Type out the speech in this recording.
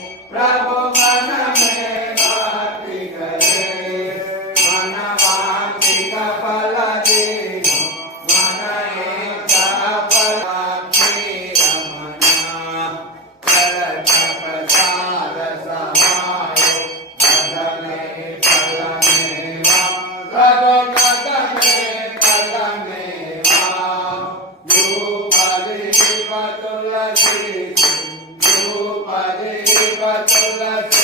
प्रभु मन में भक्ति करे मन वांछित फल दीनो मन एक फल रमना चरण प्रसाद सहाय बदले फल मेवा गद में फल मेवा तुलसी तुलसी